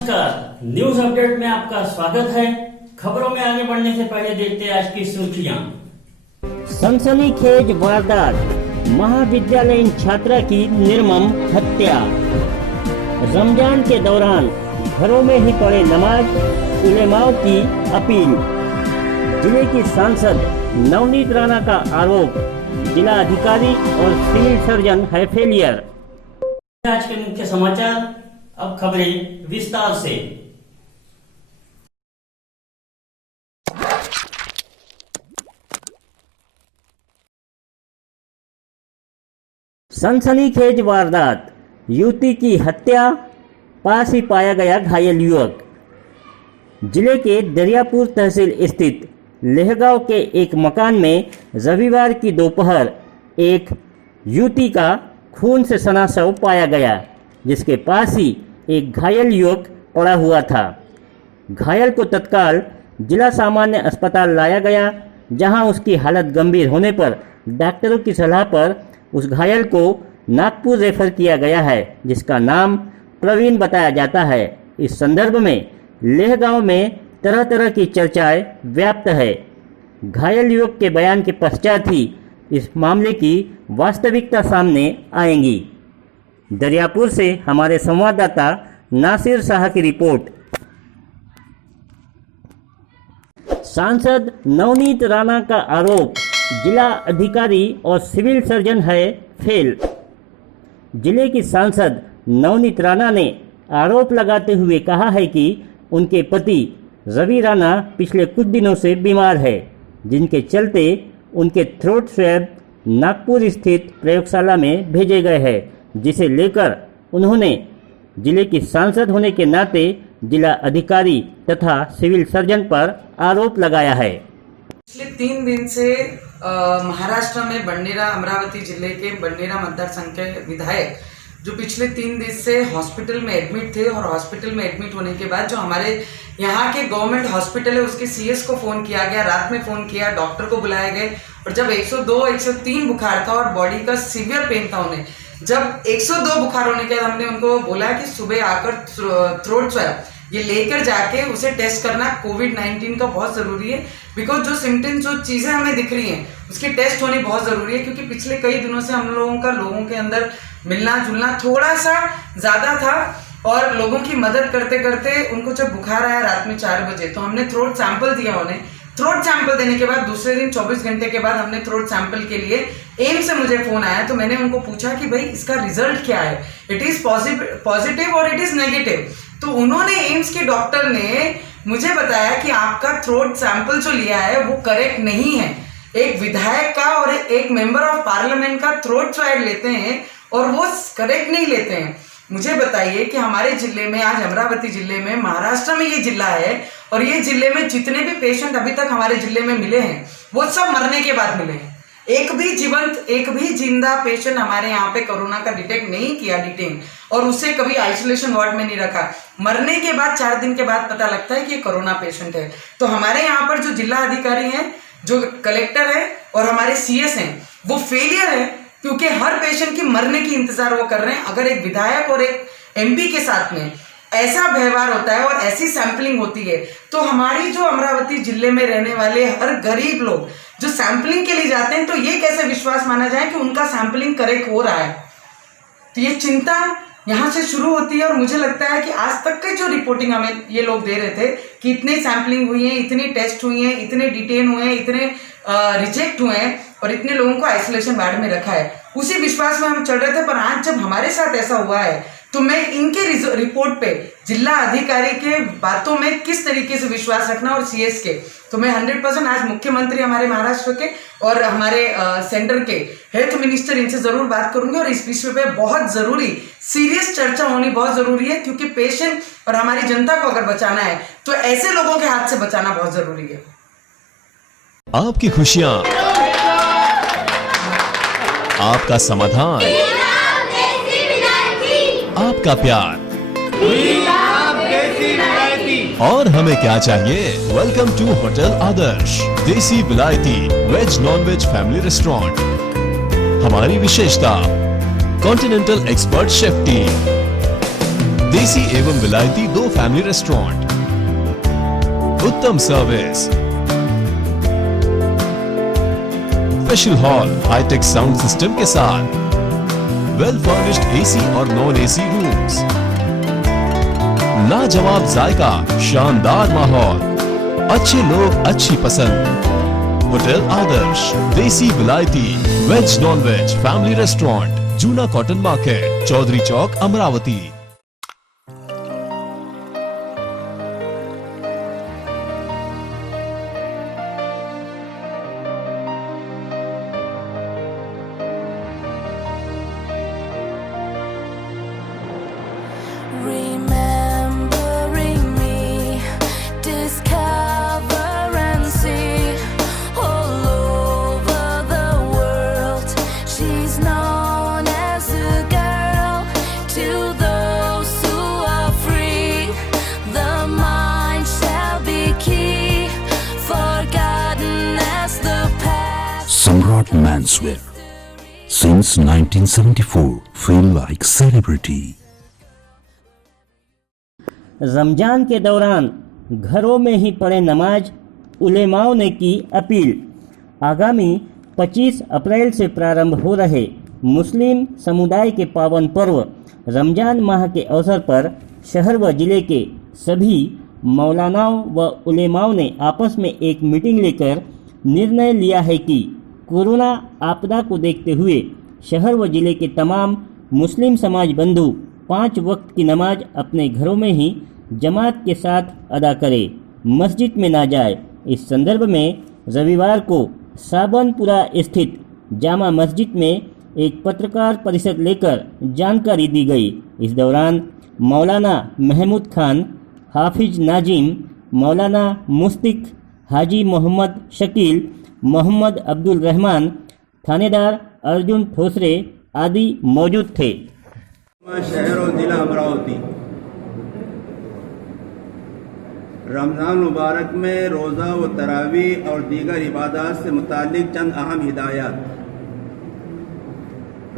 नमस्कार, news update में आपका स्वागत है। खबरों में आगे बढ़ने से पहले देखते हैं आज की सुर्खियां। सनसनीखेज वारदात, महाविद्यालयीन छात्रा की निर्मम हत्या। रमजान के दौरान घरों में ही पढ़े नमाज, उलेमाओं की अपील। जिले की सांसद नवनीत राणा का आरोप, जिला अधिकारी और सिविल सर्जन है फेलियर। आज के मुख्य समाचार, अब खबरें विस्तार से। सनसनीखेज वारदात, युवती की हत्या, पास ही पाया गया घायल युवक। जिले के दरियापुर तहसील स्थित लेहगांव के एक मकान में रविवार की दोपहर एक युवती का खून से सना शव पाया गया, जिसके पास ही एक घायल युवक पड़ा हुआ था। घायल को तत्काल जिला सामान्य अस्पताल लाया गया, जहां उसकी हालत गंभीर होने पर डॉक्टरों की सलाह पर उस घायल को नागपुर रेफर किया गया है, जिसका नाम प्रवीण बताया जाता है। इस संदर्भ में लेहगांव में तरह तरह की चर्चाएं व्याप्त है। घायल युवक के बयान के पश्चात ही इस मामले की वास्तविकता सामने आएगी। दरियापुर से हमारे संवाददाता नासिर शाह की रिपोर्ट। सांसद नवनीत राणा का आरोप, जिला अधिकारी और सिविल सर्जन है फेल। जिले की सांसद नवनीत राणा ने आरोप लगाते हुए कहा है कि उनके पति रवि राणा पिछले कुछ दिनों से बीमार है, जिनके चलते उनके थ्रोट स्वैब नागपुर स्थित प्रयोगशाला में भेजे गए हैं, जिसे लेकर उन्होंने जिले की सांसद होने के नाते जिला अधिकारी तथा सिविल सर्जन पर आरोप लगाया है। पिछले 3 दिन से महाराष्ट्र में बंडेरा, अमरावती जिले के बंडेरा मतदार संघ के विधायक जो पिछले 3 दिन से हॉस्पिटल में एडमिट थे, और हॉस्पिटल में एडमिट होने के बाद जो हमारे यहाँ के गवर्नमेंट हॉस्पिटल है उसके सीएस को फ़ोन किया गया, रात में फ़ोन किया, डॉक्टर को बुलाए गए, और जब 102, 103 बुखार था और बॉडी का सीवियर पेन था उन्हें, जब 102 बुखार होने के बाद हमने उनको बोला कि सुबह आकर थ्रोट स्वैब ये लेकर जाके उसे टेस्ट करना कोविड-19 का बहुत ज़रूरी है, बिकॉज जो सिम्टम्स, जो चीज़ें हमें दिख रही हैं उसकी टेस्ट होनी बहुत ज़रूरी है, क्योंकि पिछले कई दिनों से हम लोगों के अंदर मिलना जुलना थोड़ा सा ज़्यादा था, और लोगों की मदद करते करते उनको जब बुखार आया रात में 4 बजे, तो हमने थ्रोट सैंपल दिया उन्हें। थ्रोट सैंपल देने के बाद दूसरे दिन 24 घंटे के बाद हमने थ्रोट सैंपल के लिए एम्स से मुझे फ़ोन आया, तो मैंने उनको पूछा कि भाई इसका रिजल्ट क्या है, इट इज़ पॉजिटिव और इट इज़ नेगेटिव। तो उन्होंने, एम्स के डॉक्टर ने मुझे बताया कि आपका थ्रोट सैंपल जो लिया है वो करेक्ट नहीं है। एक विधायक का और एक मेंबर ऑफ पार्लियामेंट का थ्रोट स्वैब लेते हैं और वो करेक्ट नहीं लेते हैं। मुझे बताइए कि हमारे जिले में, आज अमरावती जिले में, महाराष्ट्र में ये जिला है, और ये जिले में जितने भी पेशेंट अभी तक हमारे जिले में मिले हैं वो सब मरने के बाद मिले हैं। एक भी जीवंत, एक भी जिंदा पेशेंट हमारे यहाँ पे कोरोना का डिटेक्ट नहीं किया, डिटेन, और उसे कभी आइसोलेशन वार्ड में नहीं रखा। मरने के बाद 4 दिन के बाद पता लगता है कि ये कोरोना पेशेंट है। तो हमारे यहाँ पर जो जिला अधिकारी हैं, जो कलेक्टर है और हमारे सीएस हैं, वो फेलियर है, क्योंकि हर पेशेंट की मरने की इंतजार वो कर रहे हैं। अगर एक विधायक और एक एमपी के साथ में ऐसा व्यवहार होता है और ऐसी सैंपलिंग होती है, तो हमारी जो अमरावती जिले में रहने वाले हर गरीब लोग जो सैंपलिंग के लिए जाते हैं, तो ये कैसे विश्वास माना जाए कि उनका सैंपलिंग करेक्ट हो रहा है। तो ये चिंता यहाँ से शुरू होती है, और मुझे लगता है कि आज तक की जो रिपोर्टिंग हमें ये लोग दे रहे थे कि इतनी सैंपलिंग हुई है, इतनी टेस्ट हुई है, इतने डिटेन हुए हैं, इतने रिजेक्ट हुए हैं, और इतने लोगों को आइसोलेशन वार्ड में रखा है, उसी विश्वास में हम चल रहे थे। पर आज जब हमारे साथ ऐसा हुआ है, तो मैं इनके रिपोर्ट पे जिला अधिकारी के बातों में किस तरीके से विश्वास रखना, और सीएस के, तो मैं 100% आज मुख्यमंत्री हमारे महाराष्ट्र के और हमारे सेंटर के हेल्थ मिनिस्टर, इनसे ज़रूर बात करूंगी, और इस विषय पे बहुत ज़रूरी सीरियस चर्चा होनी बहुत ज़रूरी है, क्योंकि पेशेंट और हमारी जनता को अगर बचाना है तो ऐसे लोगों के हाथ से बचाना बहुत ज़रूरी है। आपकी खुशियां, आपका समाधान, आपका प्यार, और हमें क्या चाहिए? वेलकम टू होटल आदर्श, देसी विलायती veg non veg family restaurant. हमारी विशेषता, कॉन्टिनेंटल एक्सपर्ट शेफ टीम, देसी एवं विलायती 2 फैमिली रेस्टोरेंट, उत्तम service, special hall hitech sound system के साथ, वेल फर्निश्ड एसी और नॉन एसी रूम्स, लाजवाब जायका, शानदार माहौल, अच्छे लोग, अच्छी पसंद। होटल आदर्श, देसी विलायती veg non veg family restaurant, जूना cotton market, Chaudhary Chowk, Amravati. Remembering me, discover and see all over the world. She's known as a girl to those who are free. The mind shall be key, forgotten as the past. Samrat Menswear. Since 1974, feel like celebrity. Ramzan के दौरान घरों में ही पढ़े नमाज, उलेमाओं ने की appeal. आगामी 25 अप्रैल से प्रारंभ हो रहे मुस्लिम समुदाय के पावन पर्व रमजान माह के अवसर पर शहर व जिले के सभी मौलानाओं व उलेमाओं ने आपस में एक मीटिंग लेकर निर्णय लिया है कि कोरोना आपदा को देखते हुए शहर व जिले के तमाम मुस्लिम समाज बंधु 5 वक्त की नमाज अपने घरों में ही जमात के साथ अदा करे, मस्जिद में ना जाए। इस संदर्भ में रविवार को साबनपुरा स्थित जामा मस्जिद में एक पत्रकार परिषद लेकर जानकारी दी गई। इस दौरान मौलाना महमूद खान, हाफिज नाजिम, मौलाना मुस्तिक, हाजी मोहम्मद शकील, मोहम्मद अब्दुल रहमान, थानेदार अर्जुन ठोसरे आदि मौजूद थे। शहर और जिला अमरावती रमज़ान मुबारक में रोज़ा व तरावी और दीगर इबादत से मुतालिक चंद अहम हिदायत।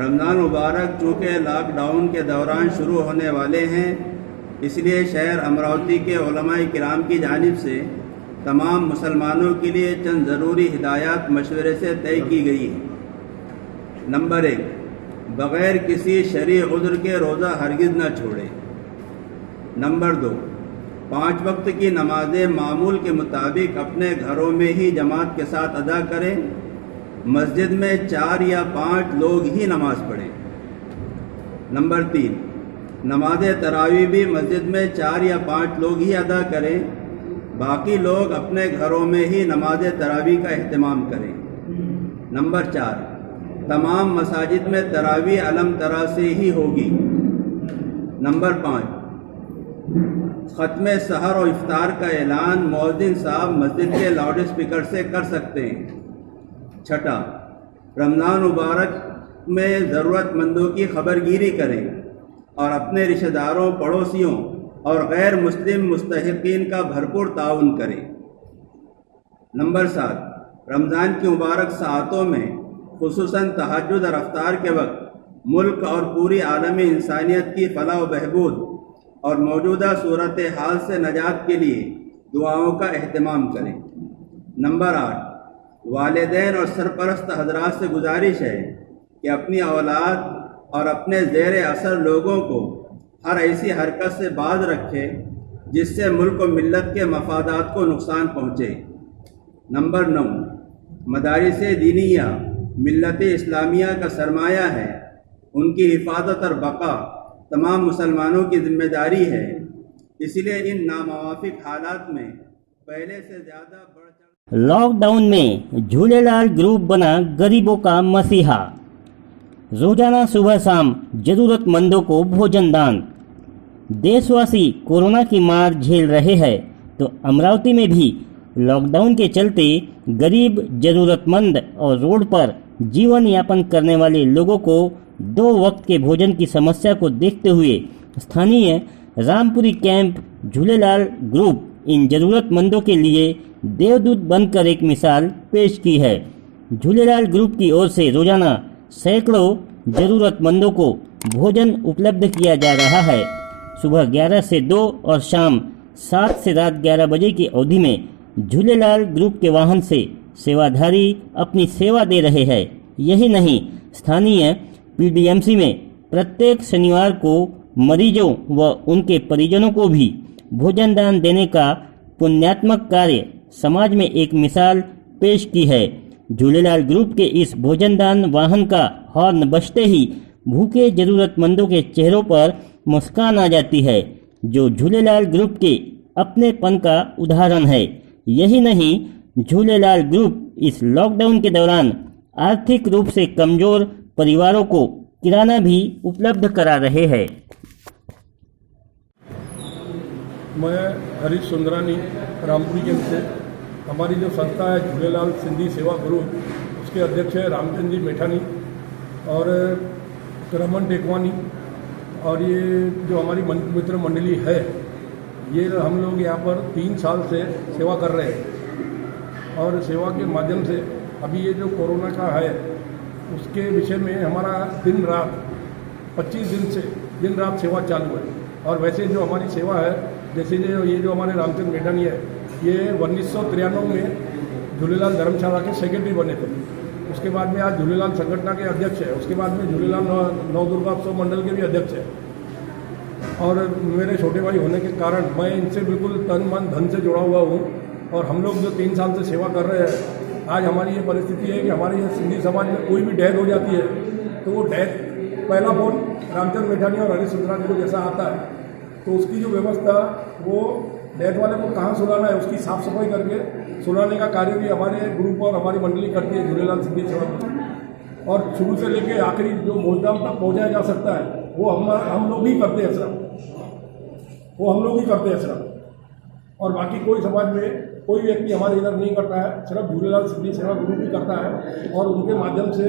रमज़ान मुबारक चूँकि लॉकडाउन के दौरान शुरू होने वाले हैं, इसलिए शहर अमरावती के उलमाए किराम की जानिब से तमाम मुसलमानों के लिए चंद ज़रूरी हिदायत मशवरे से तय की गई है। नंबर 1, बग़ैर किसी शरई उज़्र के रोज़ा हरगिज़ न छोड़े। नंबर 2, 5 वक्त की नमाज़ें मामूल के मुताबिक अपने घरों में ही जमात के साथ अदा करें। मस्जिद में 4 या 5 लोग ही नमाज पढ़ें। नंबर 3, नमाज तरावी भी मस्जिद में 4 या 5 लोग ही अदा करें, बाकी लोग अपने घरों में ही नमाज तरावी का एहतमाम करें। नंबर 4, तमाम मसाजिद में तरावी अलम तरा से ही होगी। नंबर 5, ख़त्म सहर और इफ्तार का ऐलान मुअज्जिन साहब मस्जिद के लाउड स्पीकर से कर सकते हैं। छठा, रमज़ान मुबारक में ज़रूरतमंदों की खबरगिरी करें और अपने रिश्तेदारों, पड़ोसियों और गैर मुस्लिम मुस्तहिक़ीन का भरपूर ताउन करें। नंबर 7, रमज़ान की मुबारक सातों में खुसूसन तहज्जुद और अफ्तार के वक्त मुल्क और पूरी आलमी इंसानियत की फलाह व बहबूद और मौजूदा सूरत हाल से नजात के लिए दुआओं का एहतमाम करें। नंबर 8, वालिदैन और सरपरस्त हजरात से गुजारिश है कि अपनी औलाद और अपने ज़ेर असर लोगों को हर ऐसी हरकत से बाज रखें जिससे मुल्क व मिल्लत के मफादात को नुकसान पहुँचे। नंबर 9, मदारिस दीनिया मिल्लत इस्लामिया का सरमाया है, उनकी हिफाजत और बका तमाम मुसलमानों की जिम्मेदारी है, इसलिए इन नामुवाफिक हालात में पहले से ज़्यादा बढ़। लॉकडाउन में झूलेलाल ग्रुप बना गरीबों का मसीहा। रोजाना सुबह शाम जरूरतमंदों को भोजन दान। देशवासी कोरोना की मार झेल रहे हैं तो अमरावती में भी लॉकडाउन के चलते गरीब, जरूरतमंद और रोड पर जीवन यापन करने वाले लोगों को 2 वक्त के भोजन की समस्या को देखते हुए स्थानीय रामपुरी कैंप झूलेलाल ग्रुप इन जरूरतमंदों के लिए देवदूत बनकर एक मिसाल पेश की है। झूलेलाल ग्रुप की ओर से रोजाना सैकड़ों जरूरतमंदों को भोजन उपलब्ध किया जा रहा है। सुबह 11 से 2 और शाम 7 से रात 11 बजे की अवधि में झूलेलाल ग्रुप के वाहन से सेवाधारी अपनी सेवा दे रहे हैं। यही नहीं, स्थानीय पीडीएमसी में प्रत्येक शनिवार को मरीजों व उनके परिजनों को भी भोजन दान देने का पुण्यात्मक कार्य समाज में एक मिसाल पेश की है। झूलेलाल ग्रुप के इस भोजन दान वाहन का हॉर्न बजते ही भूखे जरूरतमंदों के चेहरों पर मुस्कान आ जाती है, जो झूलेलाल ग्रुप के अपनेपन का उदाहरण है। यही नहीं, झूलेलाल ग्रुप इस लॉकडाउन के दौरान आर्थिक रूप से कमजोर परिवारों को किराना भी उपलब्ध करा रहे हैं। मैं हरीश सुंदरानी रामपुरी केंद्र से, हमारी जो संस्था है झूलेलाल सिंधी सेवा ग्रुप, उसके अध्यक्ष है रामचंद्र जी मेठानी और रमन टेकवानी। और ये जो हमारी मित्र मंडली है, ये हम लोग यहाँ पर 3 साल से सेवा कर रहे हैं। और सेवा के माध्यम से अभी ये जो कोरोना का है उसके विषय में हमारा दिन रात 25 दिन से दिन रात सेवा चालू है। और वैसे जो हमारी सेवा है, जैसे ये जो हमारे रामचंद्र मेठानी है, ये 1993 में झूलेलाल धर्मशाला के सेक्रेटरी बने थे। उसके बाद में आज झूलेलाल संगठन के अध्यक्ष है। उसके बाद में झूलेलाल नवदुर्गा उत्सव मंडल के भी अध्यक्ष है। और मेरे छोटे भाई होने के कारण मैं इनसे बिल्कुल तन मन धन से जुड़ा हुआ हूँ। और हम लोग जो 3 साल से सेवा कर रहे हैं, आज हमारी ये परिस्थिति है कि हमारे ये सिंधी समाज में कोई भी डेथ हो जाती है तो वो डेथ पहला फोन रामचंद्र मेठानी और हरीश सुंदरानी को जैसा आता है, तो उसकी जो व्यवस्था वो डेथ वाले को कहाँ सुलाना है उसकी साफ सफाई करके सुलाने का कार्य भी हमारे ग्रुप और हमारी मंडली करती है झूलेलाल सिंधी सेवा ग्रुप। और शुरू से लेके आखिरी जो भोजन तक पहुँचाया जा सकता है वो हम लोग ही करते हैं सिर्फ, वो हम लोग ही करते हैं सिर्फ। और बाकी कोई समाज में कोई व्यक्ति हमारे इधर नहीं करता है, सिर्फ झूलेलाल सिंधी सेवा ग्रुप ही करता है। और उनके माध्यम से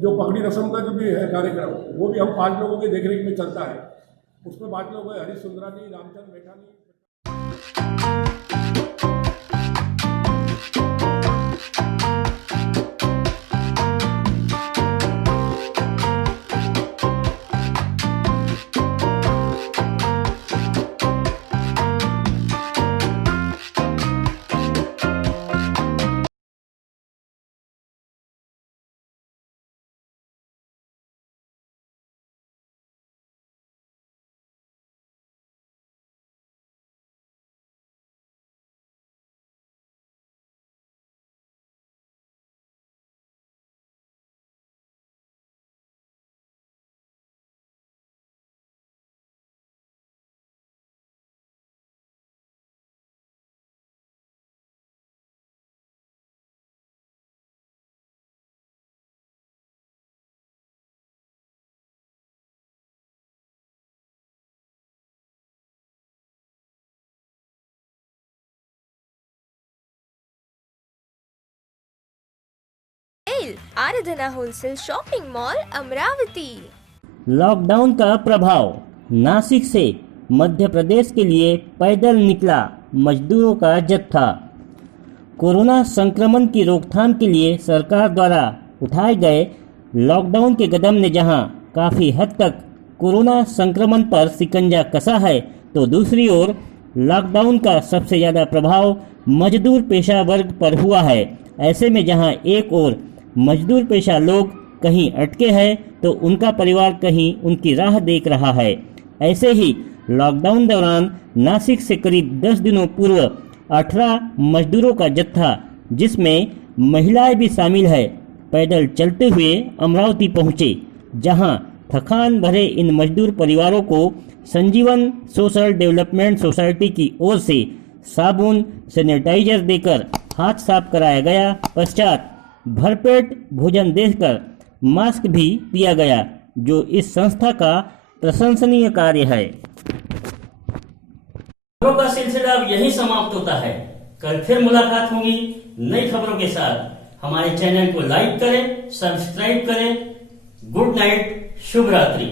जो पगड़ी रस्म का जो भी है कार्यक्रम, वो भी हम 5 लोगों के देखरेख में चलता है। उसमें 5 लोग हैं, Harish Sundarani, Ramchandra Methani. Aradhana wholesale shopping mall Amravati. Lockdown का प्रभाव, नासिक से मध्य प्रदेश के लिए पैदल निकला मजदूरों का जत्था। कोरोना संक्रमण की रोकथाम के लिए सरकार द्वारा उठाए गए लॉकडाउन के कदम ने जहां काफ़ी हद तक कोरोना संक्रमण पर शिकंजा कसा है, तो दूसरी ओर लॉकडाउन का सबसे ज़्यादा प्रभाव मजदूर पेशा वर्ग पर हुआ है। ऐसे में जहां एक ओर मजदूर पेशा लोग कहीं अटके हैं तो उनका परिवार कहीं उनकी राह देख रहा है। ऐसे ही लॉकडाउन दौरान नासिक से करीब 10 दिनों पूर्व 18 मजदूरों का जत्था, जिसमें महिलाएं भी शामिल है, पैदल चलते हुए अमरावती पहुंचे, जहां थकान भरे इन मजदूर परिवारों को संजीवन सोशल डेवलपमेंट सोसाइटी की ओर से साबुन सैनिटाइजर देकर हाथ साफ कराया गया। पश्चात भरपेट भोजन देकर मास्क भी दिया गया, जो इस संस्था का प्रशंसनीय कार्य है। खबरों का सिलसिला अब यही समाप्त होता है। कल फिर मुलाकात होगी नई खबरों के साथ। हमारे चैनल को लाइक करें, सब्सक्राइब करें। गुड नाइट, शुभ रात्रि।